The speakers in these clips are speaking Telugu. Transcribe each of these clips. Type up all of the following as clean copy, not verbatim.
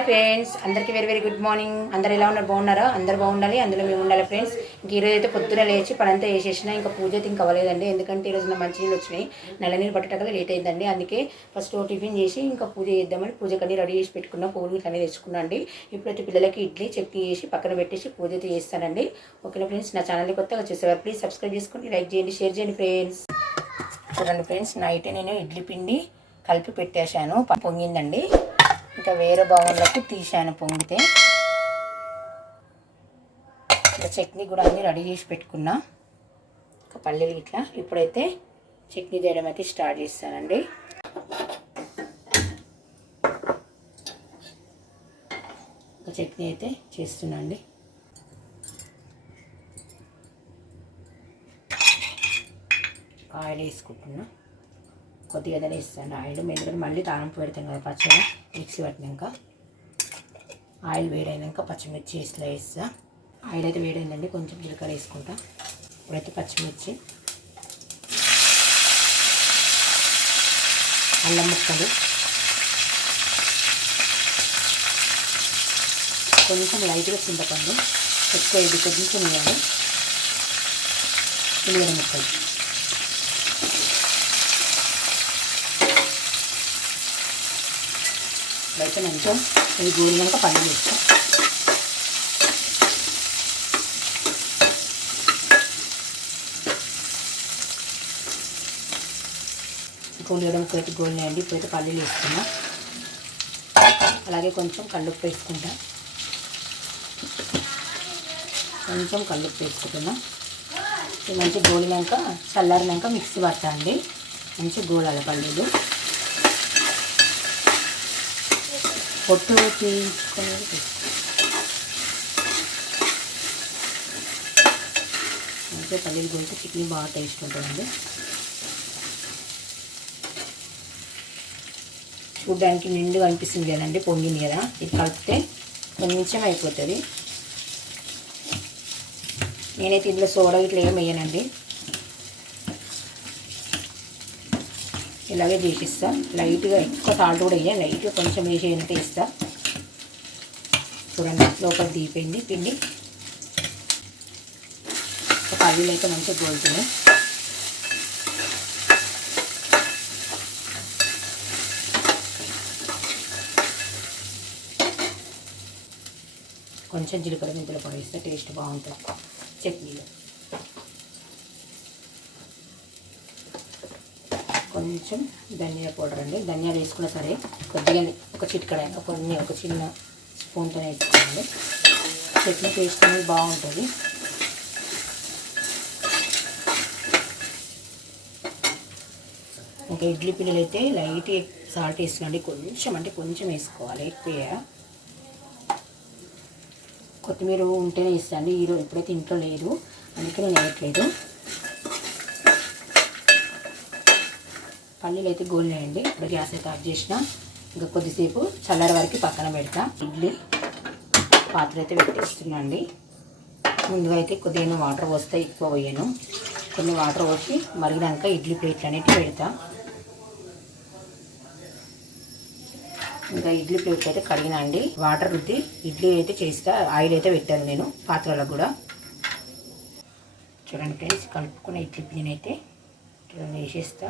హాయ్ ఫ్రెండ్స్, అందరికీ వెరీ వెరీ గుడ్ మార్నింగ్. అందరు ఎలా ఉన్నారు? బాగున్నారా? అందరు బాగుండాలి, అందులో మేము ఉండాలి ఫ్రెండ్స్. ఇంక ఈరోజు అయితే పొద్దున లేచి పనంతా వేసేసిన. ఇంకా పూజ అయితే ఇంకా అవ్వలేదండి, ఎందుకంటే ఈరోజు నా మంచినీళ్ళు వచ్చినాయి. నల్లనీళ్ళు పట్టేటప్పుడు లేట్ అయిందండి. అందుకే ఫస్ట్ టిఫిన్ చేసి ఇంకా పూజ చేద్దామని పూజకన్నీ రెడీ చేసి పెట్టుకున్నా. పూలు ఇట్లనే తెచ్చుకున్నా అండి. ఇప్పుడైతే పిల్లలకి ఇడ్లీ చట్నీ చేసి పక్కన పెట్టేసి పూజ అయితే చేస్తానండి. ఓకేనా ఫ్రెండ్స్, నా ఛానల్ని కొత్తగా వచ్చేసేవారు ప్లీజ్ సబ్స్క్రైబ్ చేసుకోండి, లైక్ చేయండి, షేర్ చేయండి ఫ్రెండ్స్. చూడండి ఫ్రెండ్స్, నైట్ నేను ఇడ్లీ పిండి కలిపి పెట్టేశాను, పొంగిందండి. ఇంకా వేరే బౌల్లోకి తీసాను పొంగితే. ఇంకా చట్నీ కూడా అన్నీ రెడీ చేసి పెట్టుకున్నా. ఇంకా పల్లీలు ఇట్లా ఇప్పుడైతే చట్నీ చేయడం అయితే స్టార్ట్ చేస్తానండి. ఇంకా చట్నీ అయితే చేస్తున్నా అండి. ఆయిల్ వేసుకుంటున్నా, కొద్దిగా ఏదైనా వేస్తాను ఆయిల్, ఎందుకంటే మళ్ళీ తాలింపు పెడతాం కదా పచ్చడి. మిక్సీ పట్టినాక ఆయిల్ వేడైనాక పచ్చిమిర్చి ఇట్లా వేస్తా. ఆయిల్ అయితే వేడైందండి, కొంచెం జీలకర్ర వేసుకుంటా. ఇప్పుడైతే పచ్చిమిర్చి, అల్లం ముక్కలు, కొంచెం లైట్గా చింతపండు, ఎక్కువ ఇది కొంచెం వేయాలి, ఉల్లిగడ్డ ముక్కలు. అయితే మంచిగా ఇది గోలినాక పల్లీలు వేస్తాం. ఉల్లిగడ్డ ముక్కలు అయితే గోలినాయండి. ఇప్పుడైతే పల్లీలు వేసుకున్నా. అలాగే కొంచెం కల్లుప్పు వేసుకుంటా, కొంచెం కల్లుప్పు వేసుకుంటున్నా. ఇది మంచిగా గోలినాక చల్లారినాక మిక్సీ పట్టా అండి. మంచిగా గోలాలి పల్లీలు. పొట్టు తీసుకొని మంచిగా పల్లీలు గోలితే చికెన్ బాగా టేస్ట్ ఉంటుందండి. చూడ్డానికి నిండుగా అనిపిస్తుంది కదండి, పొంగింది కదా. ఇది కలిపితే కొంచెం అయిపోతుంది. నేనైతే ఇందులో సోడా ఇట్లా ఏం వేయనండి, ఇలాగే చేసిస్తా. లైట్గా ఎక్కువ సాల్ట్ కూడా వేయ, లైట్గా కొంచెం వేసేంత ఇస్తా. చూడండి లోపల దీపోయింది పిండి. పల్లీలు అయితే మంచిగా గోలుతున్నాయి. కొంచెం జీలకర్ర మెంతుల పొడి వేస్తే టేస్ట్ బాగుంటుంది చట్నీలో. కొంచెం ధనియా పౌడర్ అండి, ధనియాలు వేసుకున్నా సరే కొద్దిగా ఒక చిటికడైనా కొన్ని ఒక చిన్న స్పూన్తో వేసుకోండి. చట్నీ టేస్ట్ అనేది బాగుంటుంది. ఇంకా ఇడ్లీ పిల్లలు అయితే లైట్ సాల్ట్ వేసుకోండి, కొంచెం అంటే కొంచెం వేసుకోవాలి, ఎక్కువ. కొత్తిమీర ఉంటేనే ఇస్తాండి, ఈరోజు ఇప్పుడైతే ఇంట్లో లేదు అందుకే నేను వేయట్లేదు. పల్లీలు అయితే గోలినాయండి. ఇప్పుడు గ్యాస్ అయితే ఆఫ్ చేసిన. ఇంకా కొద్దిసేపు చల్లారి వరకు పక్కన పెడతా. ఇడ్లీ పాత్ర అయితే పెట్టేస్తున్నా అండి. ముందుగా అయితే కొద్దిగా వాటర్ పోస్తే ఎక్కువ పోయాను, కొన్ని వాటర్ పోసి మరిగినాక ఇడ్లీ ప్లేట్లు అనేవి పెడతా. ఇంకా ఇడ్లీ ప్లేట్లు అయితే కడిగినా అండి, వాటర్ రుద్ది ఇడ్లీ అయితే చేస్తా. ఆయిల్ అయితే పెట్టాను నేను పాత్రలో కూడా. చూడండి ఫ్రెండ్స్, కలుపుకున్న ఇడ్లీ పిండిని అయితే వేసేస్తా.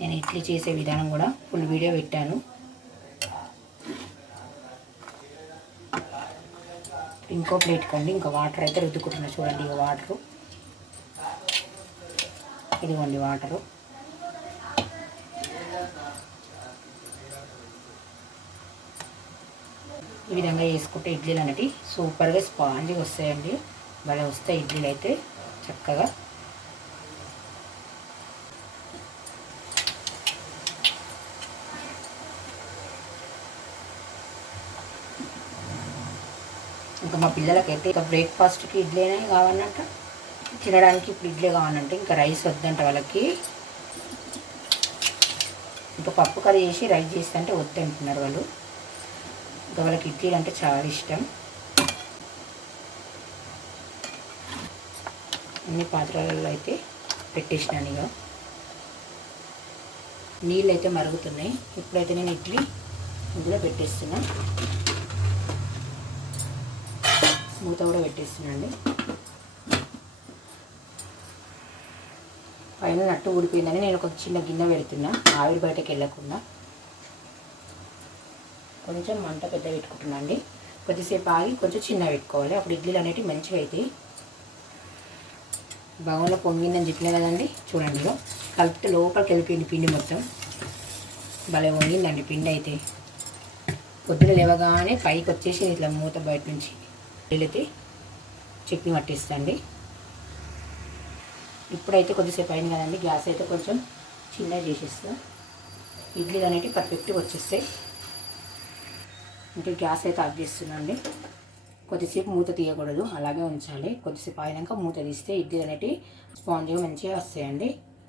నేను ఇడ్లీ చేసే విధానం కూడా ఫుల్ వీడియో పెట్టాను. ఇంకో ప్లేట్ కండి ఇంకా వాటర్ అయితే రుద్దుకుంటున్నా. చూడండి ఇక వాటరు, ఇదిగోండి వాటరు. ఈ విధంగా వేసుకుంటే ఇడ్లీలు అనేవి సూపర్గా స్పాంజ్గా వస్తాయండి. భలే వస్తాయి ఇడ్లీలు అయితే చక్కగా. ఇంకా మా పిల్లలకైతే ఇక బ్రేక్ఫాస్ట్కి ఇడ్లీనే కావాలంట, తినడానికి ఇప్పుడు ఇడ్లీ కావాలంటే ఇంకా రైస్ వద్దంట వాళ్ళకి. ఇంకా పప్పు కర్రీ చేసి రైస్ చేస్తే అంటే వద్దంటున్నారు వాళ్ళు. ఇంకా వాళ్ళకి ఇడ్లీలు అంటే చాలా ఇష్టం. అన్ని పాత్రలలో అయితే పెట్టేసినాను. ఇక నీళ్ళు అయితే మరుగుతున్నాయి. ఇప్పుడైతే నేను ఇడ్లీ ఇందులో పెట్టేస్తున్నా. మూత కూడా పెట్టేస్తున్నా అండి. పైన నట్టు ఊడిపోయిందని నేను ఒక చిన్న గిన్నె పెడుతున్నా, ఆవిరి బయటకు వెళ్ళకుండా. కొంచెం మంట పెద్ద పెట్టుకుంటున్నా అండి. కొద్దిసేపు ఆగి కొంచెం చిన్న పెట్టుకోవాలి, అప్పుడు ఇడ్లీలు అనేవి మంచిగా అవుతాయి. బాగా పొంగిందని చెప్పినా కదండి, చూడండి ఇక కలిపితే లోపలికి వెళ్ళిపోయింది పిండి మొత్తం. భలే పొంగిందండి పిండి అయితే. పొద్దున లేవగానే పైకి వచ్చేసి ఇట్లా మూత బయట నుంచి వెళితే చట్నీ పట్టిస్తండి. ఇప్పుడైతే కొద్దిసేపు అయింది కదండి, గ్యాస్ అయితే కొంచెం చిన్నగా చేసేస్తా. ఇడ్లీలు అనేవి పర్ఫెక్ట్గా వచ్చేస్తాయి. ఇంకా గ్యాస్ అయితే ఆఫ్ చేస్తున్నాండి. కొద్దిసేపు మూత తీయకూడదు, అలాగే ఉంచాలి. కొద్దిసేపు అయినాక మూత తీస్తే ఇడ్లీలు అనేవి స్పాంజ్గా మంచిగా వస్తాయండి.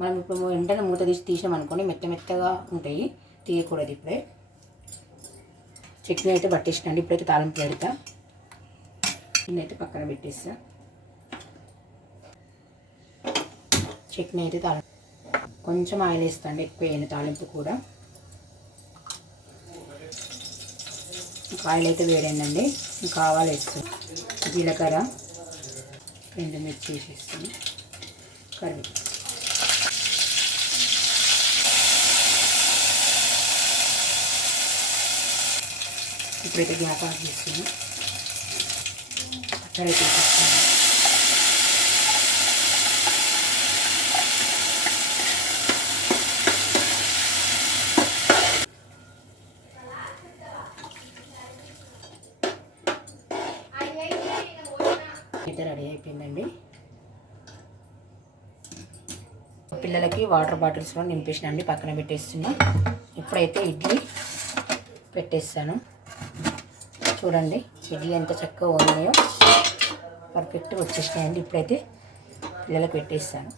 మనం ఇప్పుడు వెంటనే మూత తీసినాం అనుకోండి, మెత్తగా ఉంటాయి. తీయకూడదు. ఇప్పుడే చట్నీ అయితే పట్టేసినండి. ఇప్పుడైతే తాలింపు పెడతా. చట్నీ అయితే పక్కన పెట్టేస్తా. చట్నీ అయితే కొంచెం ఆయిల్ వేస్తాండి, ఎక్కువ వేయను తాలింపు కూడా. ఆయిల్ అయితే వేడైందండి, ఇంకా ఆవాలు వేస్తాం, జీలకర్ర, ఎండుమిర్చి వేసేస్తాను, కరివేపాకు. ఇప్పుడైతే గ్యాస్ ఆఫ్ చేస్తాను. పచ్చడి అయితే వేసేస్తాను. అయితే రెడీ అయిపోయిందండి. పిల్లలకి వాటర్ బాటిల్స్లో నింపేసినండి, పక్కన పెట్టేస్తున్నా. ఇప్పుడైతే ఇడ్లీ పెట్టేస్తాను. చూడండి ఇడ్లీ ఎంత చక్కగా ఉన్నాయో, పర్ఫెక్ట్గా వచ్చేసినాయండి. ఇప్పుడైతే పిల్లలకు పెట్టేస్తాను.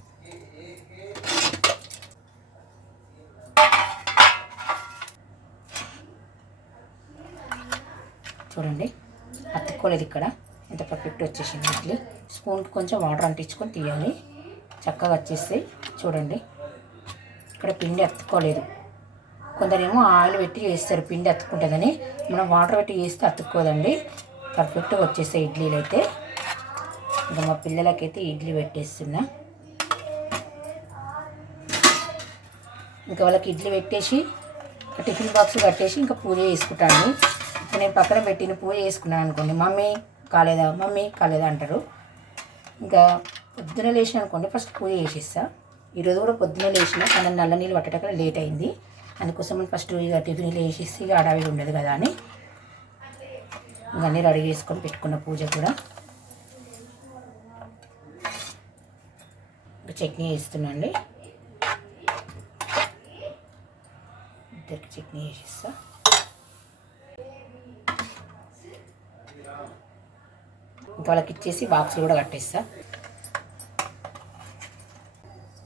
చూడండి అతుక్కోలేదు, ఇక్కడ ఎంత పర్ఫెక్ట్ వచ్చేసింది ఇడ్లీ. స్పూన్కి కొంచెం వాటర్ అంటించుకొని తీయాలి, చక్కగా వచ్చేస్తాయి. చూడండి ఇక్కడ పిండి అతుక్కోలేదు. కొందరేమో ఆయిల్ పెట్టి వేస్తారు పిండి అతుక్కుంటుందని, మనం వాటర్ పెట్టి వేస్తే అతుక్కోదండి, పర్ఫెక్ట్గా వచ్చేస్తాయి ఇడ్లీలు అయితే. ఇంకా మా పిల్లలకైతే ఇడ్లీ పెట్టేస్తున్నా. ఇంకా వాళ్ళకి ఇడ్లీ పెట్టేసి టిఫిన్ బాక్స్ కట్టేసి ఇంకా పూజ చేసుకుంటాను. ఇప్పుడు నేను పక్కన పెట్టిన పూజ చేసుకున్నాను అనుకోండి, మమ్మీ కాలేదా అంటారు. ఇంకా పొద్దున లేచిన అనుకోండి, ఫస్ట్ పూజ చేసేస్తా. ఈరోజు కూడా పొద్దున లేచిన, కానీ నల్ల నీళ్ళు పట్టడానికి లేట్ అయింది. అందుకోసం ఫస్ట్ ఇక టిఫిన్లు వేసేసి ఇక అడవి ఉండదు కదా అని ఇంకా అన్నీ రెడీ చేసుకొని పెట్టుకున్న పూజ కూడా. చట్నీ వేస్తున్నాండి, ఇద్దరికి చట్నీ వేసేస్తా. ఇంకా వాళ్ళకి ఇచ్చేసి బాక్స్లు కూడా కట్టేస్తా.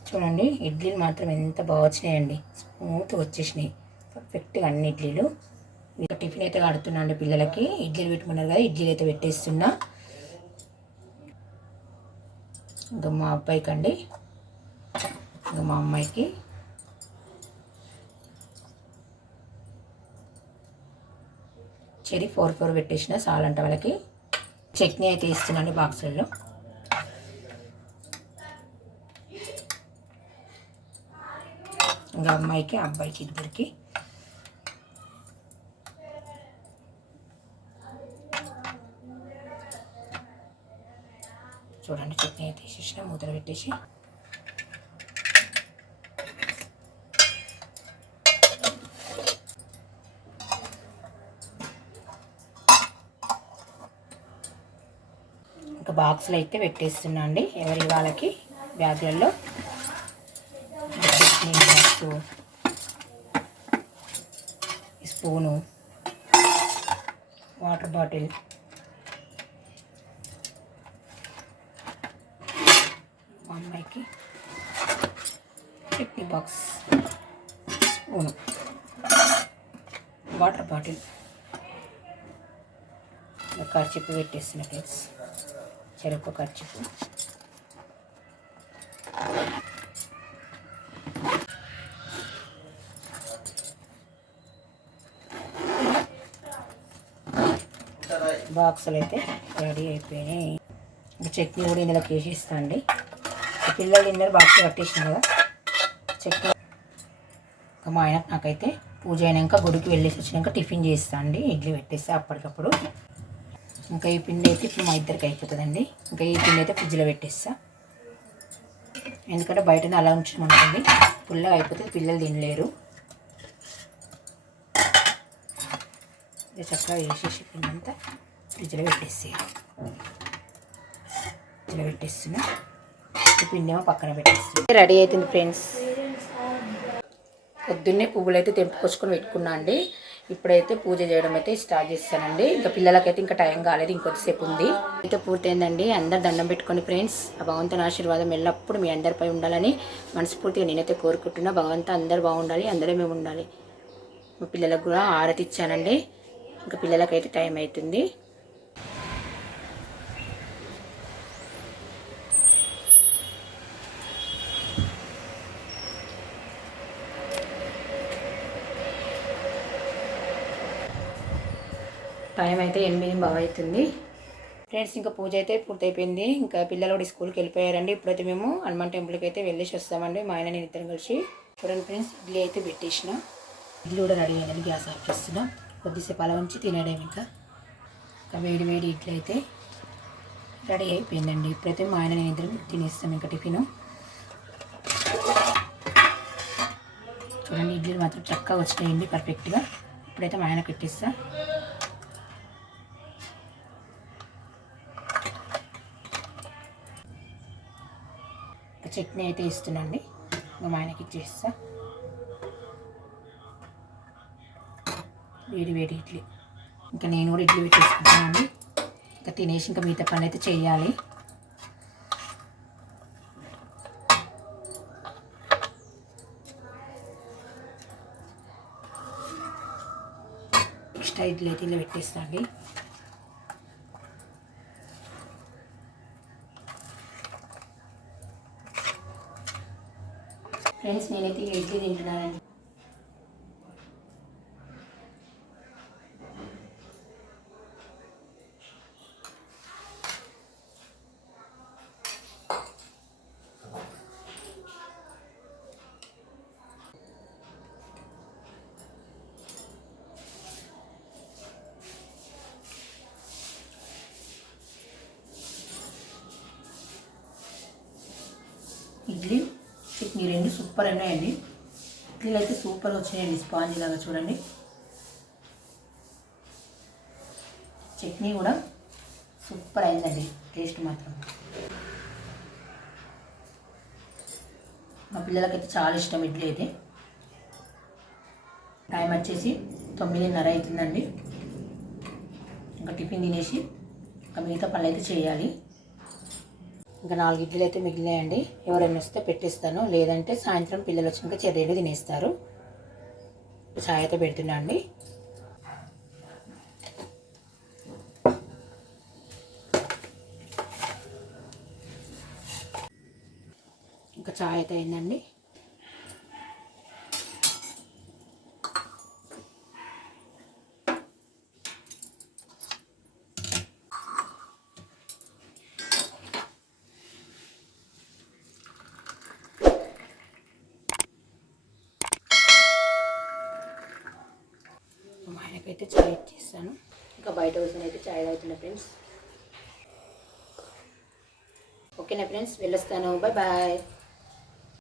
చూడండి ఇడ్లీలు మాత్రం ఎంత బాగా వచ్చినాయండి, స్మూత్గా వచ్చేసినాయి పర్ఫెక్ట్గా అన్ని ఇడ్లీలు. ఇంకా టిఫిన్ అయితే కడుతున్నా అండి పిల్లలకి. ఇడ్లీలు పెట్టుకున్నారు కదా, ఇడ్లీలు అయితే పెట్టేస్తున్నా. ఇంకా మా అబ్బాయికి అండి, ఇంకా మా అమ్మాయికి. చెరి 4 పెట్టేసిన చాలంట వాళ్ళకి. చట్నీ అయితే ఇస్తున్నాను బాక్సుల్లో. ఇంకా అమ్మాయికి అబ్బాయికి ఇద్దరికి. చూడండి చట్నీ అయితే వేసేసిన, మూతలు పెట్టేసి. ఇంకా బాక్స్లో అయితే పెట్టేస్తున్నా అండి ఎవరి వాళ్ళకి బ్యాగ్లలో. Chutney box, spoon, water bottle, మా అమ్మాయికి chutney box, spoon, water bottle, kerchief పెట్టేస్తున్న ఫ్రెండ్స్, చెరుకు ఖర్చీపు. బాక్సులు అయితే రెడీ అయిపోయినాయి. ఇంకా చట్నీ కూడా ఇందులోకి వేసేస్తా అండి. పిల్లలు ఇందరూ బాక్స్ కట్టేసిన కదా చట్నీ. ఇంకా మా ఆయన నాకైతే పూజ అయినాక గుడికి వెళ్ళేసి వచ్చినాక టిఫిన్ చేస్తా అండి. ఇడ్లీ పెట్టేస్తా అప్పటికప్పుడు. ఇంకా ఈ పిండి అయితే ఇప్పుడు మా ఇద్దరికి అయిపోతుందండి. ఇంకా ఈ పిండి అయితే ఫ్రిడ్జ్లో పెట్టేస్తా, ఎందుకంటే బయటనే అలా ఉంచమంటుంది, పుల్లగా అయిపోతుంది, పిల్లలు తినలేరు. చక్కగా వేసేసి పిండి అంతా ఫ్రిడ్జ్లో పెట్టేస్తున్నా. పిండి ఏమో పక్కన పెట్టేస్తున్నా. రెడీ అవుతుంది ఫ్రెండ్స్. పొద్దున్నే పువ్వులు అయితే తెంపుకొచ్చుకొని పెట్టుకున్నా అండి. ఇప్పుడైతే పూజ చేయడం అయితే స్టార్ట్ చేస్తానండి. ఇంకా పిల్లలకైతే ఇంకా టైం కాలేదు, ఇంకొద్దిసేపు ఉంది. అయితే పూర్తయిందండి. అందరు దండం పెట్టుకొని ఫ్రెండ్స్, ఆ భగవంతుని ఆశీర్వాదం ఎల్లప్పుడూ మీ అందరిపై ఉండాలని మనస్ఫూర్తిగా నేనైతే కోరుకుంటున్నా. భగవంతు అందరు బాగుండాలి, అందరూ మేము ఉండాలి. మా పిల్లలకు కూడా ఆరతి ఇచ్చానండి. ఇంకా పిల్లలకైతే టైం అవుతుంది. టైం అయితే 8:15 అవుతుంది ఫ్రెండ్స్. ఇంకా పూజ అయితే పూర్తయిపోయింది. ఇంకా పిల్లలు కూడా స్కూల్కి వెళ్ళిపోయారండి. ఇప్పుడైతే మేము హనుమాన్ టెంపుల్కి అయితే వెళ్ళేసి వస్తామండి, మా ఆయన నేను ఇద్దరం కలిసి. చూడండి ఫ్రెండ్స్, ఇడ్లీ అయితే పెట్టేసిన, ఇడ్లీ కూడా రెడీ అయిందండి. గ్యాస్ ఆఫ్ చేస్తున్నా, కొద్దిసేపు అలా ఉంచి తినేయడం. ఇంకా వేడి వేడి ఇడ్లీ అయితే రెడీ అయిపోయిందండి. ఇప్పుడైతే మా ఆయన నేను ఇద్దరం తినేస్తాం ఇంకా టిఫిన్. చూడండి ఇడ్లీలు మాత్రం చక్కగా వచ్చినాయండి పర్ఫెక్ట్గా. ఇప్పుడైతే మా ఆయన పెట్టేస్తా. చట్నీ అయితే ఇస్తున్నాండి, ఇంకా మా ఆయనకి ఇచ్చేస్తా. వేడి వేడి ఇడ్లీ. ఇంకా నేను కూడా ఇడ్లీ పెట్టేసుకుంటానండి. ఇంకా తినేసి ఇంకా మిగతా పని అయితే చేయాలి. ఎక్స్ట్రా ఇడ్లీ అయితే ఇలా పెట్టేస్తా అండి. ఫ్రెండ్స్, నేనైతే ఇడ్లీ తింటున్నానండి. ఇడ్లీ చట్నీ రెండు సూపర్ ఉన్నాయండి. ఇడ్లీలు అయితే సూపర్ వచ్చినాయండి, స్పాంజ్ లాగా. చూడండి చట్నీ కూడా సూపర్ అయిందండి, టేస్ట్ మాత్రం. మా పిల్లలకైతే చాలా ఇష్టం ఇడ్లీ అయితే. టైం వచ్చేసి 9:30 అవుతుందండి. ఇంకా టిఫిన్ తినేసి ఇంకా మిగతా పనులు అయితే చేయాలి. ఇంకా 4 ఇడ్లీలు అయితే మిగిలినాయండి. ఎవరైనా వస్తే పెట్టేస్తాను, లేదంటే సాయంత్రం పిల్లలు వచ్చినాక చెర్రీలు తినేస్తారు. చాయ్ అయితే పెడుతున్నా అండి. ఇంకా చాయ్ అయితే అయిందండి. మా ఆయనకైతే చాయ్ ఇచ్చేస్తాను. ఇంకా బయట కూర్చొని అయితే చాయ్ తాగుతున్నా ఫ్రెండ్స్. ఓకేనా ఫ్రెండ్స్, వెళ్ళొస్తాను. Bye bye.